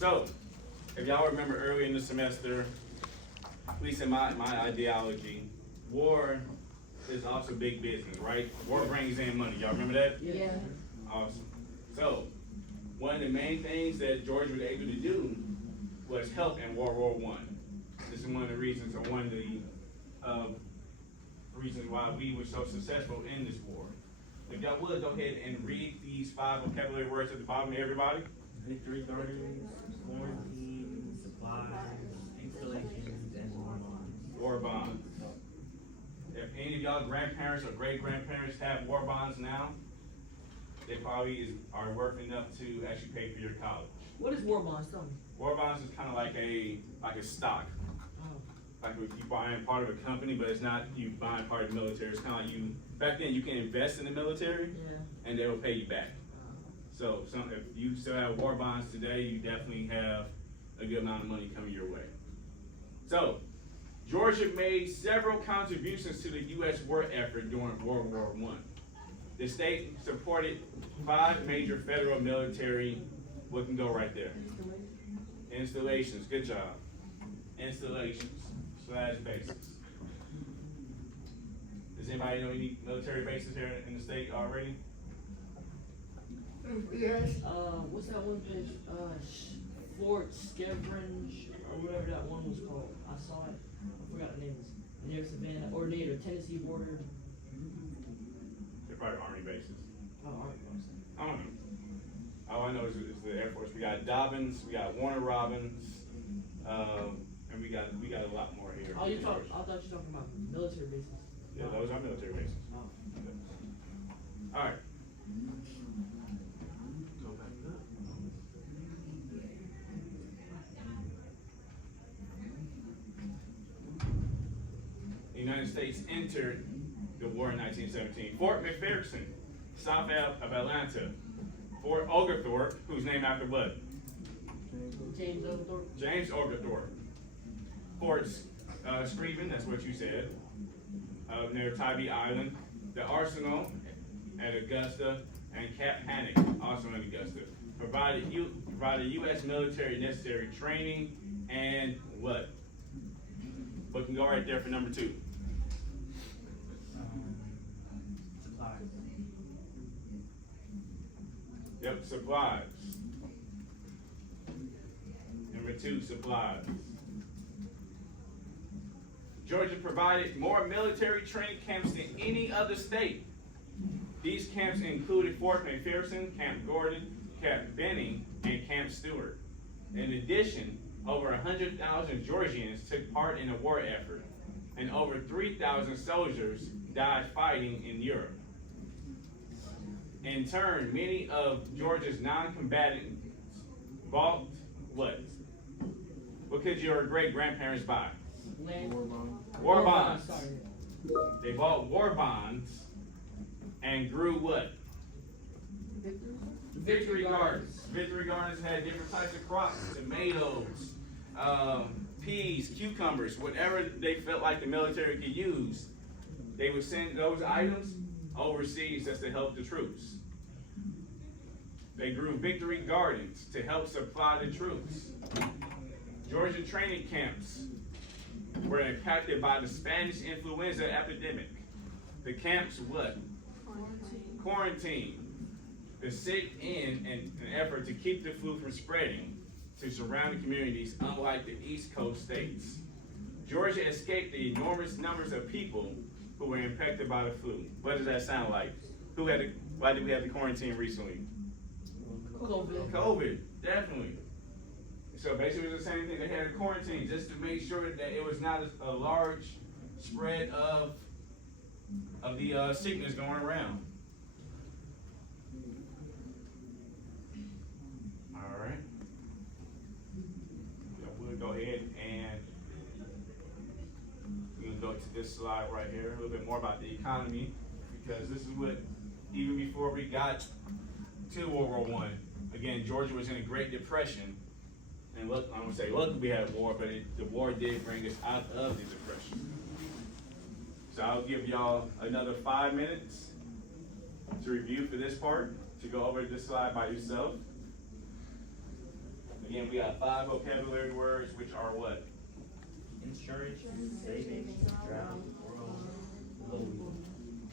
So, if y'all remember earlier in the semester, at least in my ideology, war is also big business, right? War brings in money. Y'all remember that? Yeah. Awesome. So, one of the main things that Georgia was able to do was help in World War One. This is one of the reasons, or one of the reasons why we were so successful in this war. If y'all would, go ahead and read these 5 vocabulary words at the bottom, everybody. Victory gardens, quarantine, supplies, installations, and war bonds. War bonds. If any of y'all grandparents or great-grandparents have war bonds now, they probably are worth enough to actually pay for your college. What is war bonds? Tell me. War bonds is kind of like a stock. Oh. Like if you buying part of a company, but it's not you buying part of the military. It's kind of like you, back then you can invest in the military Yeah. and they will pay you back. So if you still have war bonds today, you definitely have a good amount of money coming your way. So, Georgia made several contributions to the U.S. war effort during World War I. The state supported 5 major federal military, what can go right there? Installations, good job. Installations / bases. Does anybody know any military bases here in the state already? Yes. What's that one place? Fort Skevringe, or whatever that one was called. I saw it. I forgot the name. Near Savannah, or near the Tennessee border. They're probably Army bases. Oh, Army base. I don't know. All I know is the Air Force. We got Dobbins, we got Warner Robins, and we got a lot more here. Oh, I thought you were talking about military bases. Yeah, those are military bases. Oh. All right. Go back up. The United States entered the war in 1917. Fort McPherson, south of Atlanta. Fort Oglethorpe, who's named after what? James Oglethorpe. James Oglethorpe. Fort Screven, that's what you said, near Tybee Island. The Arsenal at Augusta, and Cap Hannock, also in Augusta. Provided U.S. military necessary training and what? What can go right there for number 2? Supplies. Yep, supplies. Number 2, supplies. Georgia provided more military training camps than any other state. These camps included Fort McPherson, Camp Gordon, Camp Benning, and Camp Stewart. In addition, over 100,000 Georgians took part in the war effort, and over 3,000 soldiers died fighting in Europe. In turn, many of Georgia's non-combatants bought what? What could your great-grandparents buy? Land. War bonds. Sorry. They bought war bonds and grew what? Victory gardens. Victory gardens had different types of crops, tomatoes, peas, cucumbers, whatever they felt like the military could use. They would send those items overseas just to help the troops. They grew victory gardens to help supply the troops. Georgia training camps were impacted by the Spanish influenza epidemic. The camps what? Quarantine the sick in an effort to keep the flu from spreading to surrounding communities, unlike the East Coast states. Georgia escaped the enormous numbers of people who were infected by the flu. What does that sound like? Why did we have the quarantine recently? COVID, definitely. So basically it was the same thing. They had a quarantine just to make sure that it was not a large spread of the sickness going around. All right. We'll go ahead and we'll go to this slide right here, a little bit more about the economy, because this is what, even before we got to World War I, again, Georgia was in a Great Depression. And look, I'm gonna say, look, we had war, but the war did bring us out of the Depression. So I'll give y'all another 5 minutes to review for this part, to go over this slide by yourself. Again, Again, we got 5 vocabulary words, which are what? Insurance, savings, drought, world,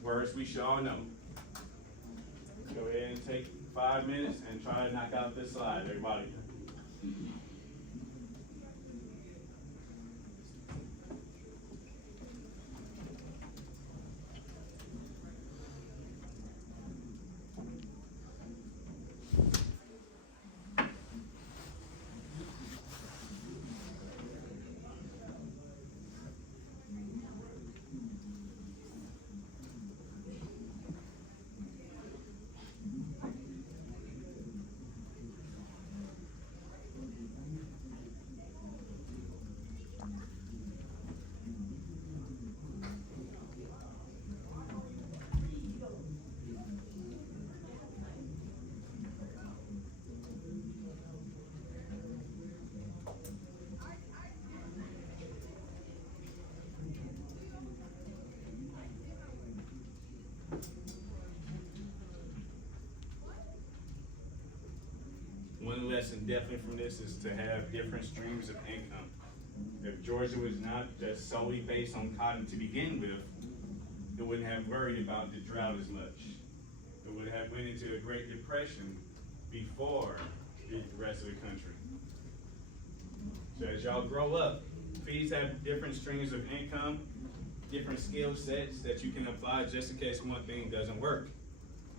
Words we should all know. Go ahead and take 5 minutes and try to knock out this slide, everybody. One lesson definitely from this is to have different streams of income. If Georgia was not just solely based on cotton to begin with, it wouldn't have worried about the drought as much. It would have went into a Great Depression before the rest of the country. So as y'all grow up, please have different streams of income, different skill sets that you can apply just in case one thing doesn't work.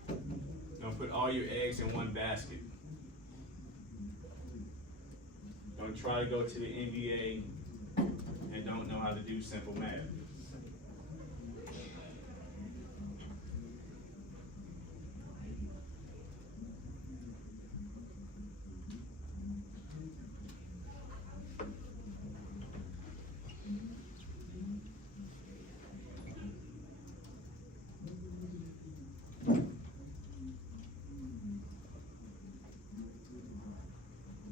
Don't put all your eggs in one basket. Don't try to go to the NBA and don't know how to do simple math.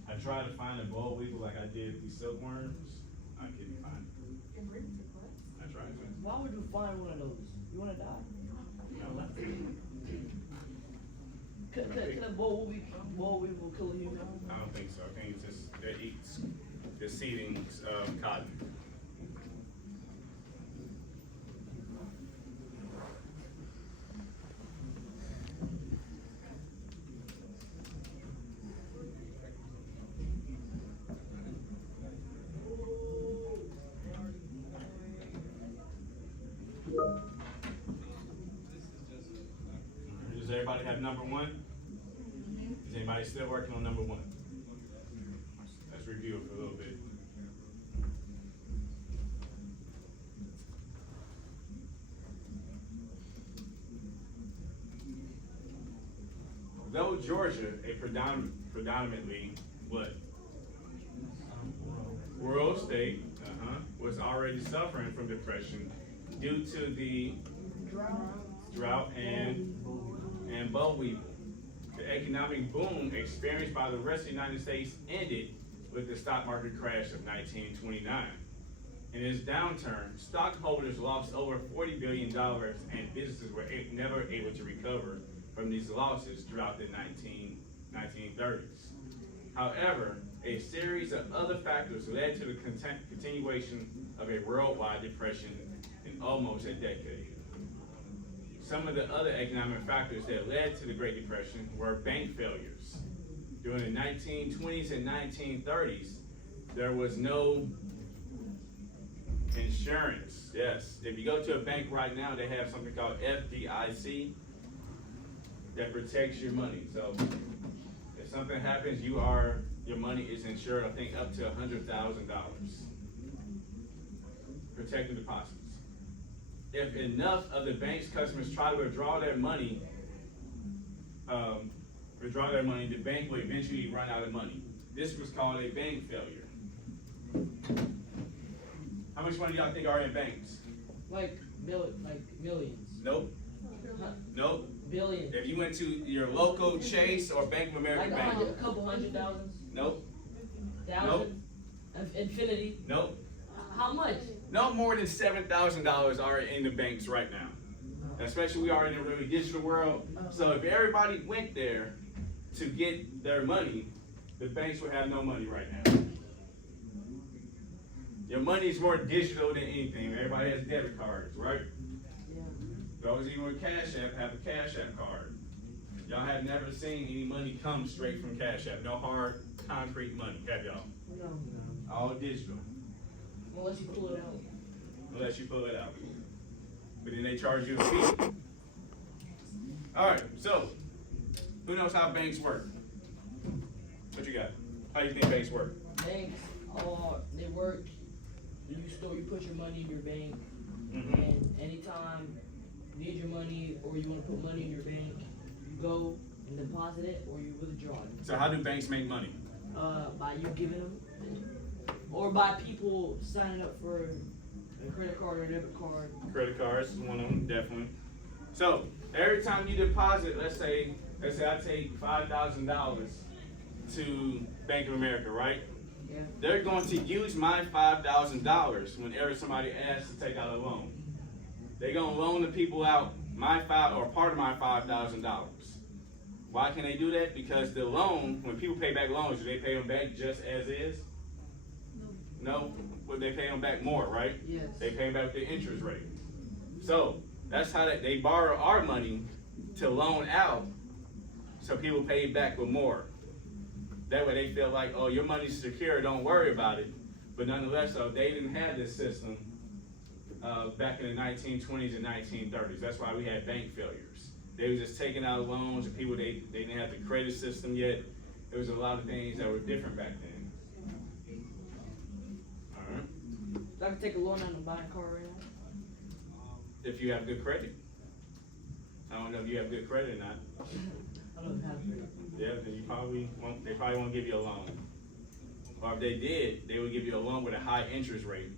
I tried to find a boll weevil like I did these silkworms. I couldn't find it. I tried to. Why would you find one of those? You wanna die? Could a boll weevil kill a human? I don't think so. I think it's just it eats the seedings of cotton. Does everybody have number 1? Is anybody still working on number 1? Let's review it for a little bit. Though Georgia, a predominantly what? Rural state, was already suffering from depression due to the drought and boll weevil. The economic boom experienced by the rest of the United States ended with the stock market crash of 1929. In this downturn, stockholders lost over $40 billion and businesses were never able to recover from these losses throughout the 1930s. However, a series of other factors led to the continuation of a worldwide depression in almost a decade. Some of the other economic factors that led to the Great Depression were bank failures. During the 1920s and 1930s, there was no insurance. Yes, if you go to a bank right now, they have something called FDIC that protects your money. So if something happens, your money is insured, I think, up to $100,000. Protecting deposits. If enough of the bank's customers try to withdraw their money, the bank will eventually run out of money. This was called a bank failure. How much money do y'all think are in banks? Like millions. Nope. Huh? Nope. Billions. If you went to your local Chase or Bank of America Like bank. a couple hundred thousands? Nope. Thousands? Infinity? Nope. How much? No more than $7,000 are in the banks right now. Especially we are in a really digital world. So if everybody went there to get their money, the banks would have no money right now. Your money's more digital than anything. Everybody has debit cards, right? Yeah. Those even with Cash App have a Cash App card. Y'all have never seen any money come straight from Cash App. No hard, concrete money, have y'all? No. All digital, Unless you pull it out. unless you pull it out. But then they charge you a fee. All right, so who knows how banks work? What you got? How do you think banks work? Banks, they work. You put your money in your bank, Mhm. and anytime you need your money or you want to put money in your bank, you go and deposit it or you withdraw it. So how do banks make money? By you giving them, or by people signing up for a credit card or a debit card. Credit cards is one of them, definitely. So every time you deposit, let's say I take $5,000 to Bank of America, right? Yeah. They're going to use my $5,000 whenever somebody asks to take out a loan. They're gonna loan the people out part of my $5,000. Why can they do that? Because the loan, when people pay back loans, do they pay them back just as is? No, but they pay them back more, right? Yes. They pay back the interest rate. So that's how they borrow our money to loan out, so people pay back with more. That way they feel like, oh, your money's secure, don't worry about it. But nonetheless, though, they didn't have this system back in the 1920s and 1930s. That's why we had bank failures. They were just taking out loans, and people they didn't have the credit system yet. There was a lot of things that were different back then. All right. So I can take a loan out and buy a car right now. If you have good credit. I don't know if you have good credit or not. I don't have credit. Yeah, then they probably won't give you a loan. Or if they did, they would give you a loan with a high interest rate.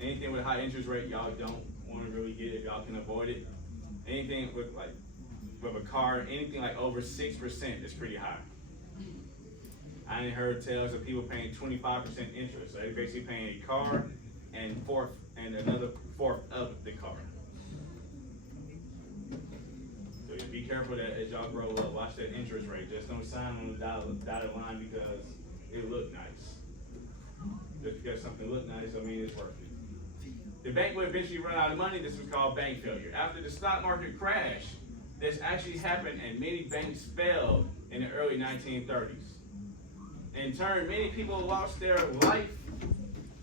Anything with a high interest rate, y'all don't want to really get if y'all can avoid it. Anything with a car, anything like over 6% is pretty high. I done heard tales of people paying 25% interest. So they're basically paying a car and another fourth of the car. So just be careful that as y'all grow up, watch that interest rate. Just don't sign on the dotted line because it look nice. Just because something look nice, I mean it's worth it. The bank would eventually run out of money. This was called bank failure. After the stock market crash, this actually happened and many banks failed in the early 1930s. In turn, many people lost their life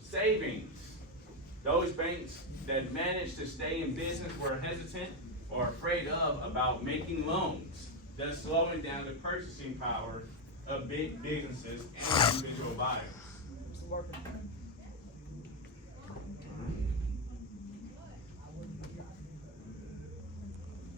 savings. Those banks that managed to stay in business were hesitant or afraid about making loans, thus slowing down the purchasing power of big businesses and individual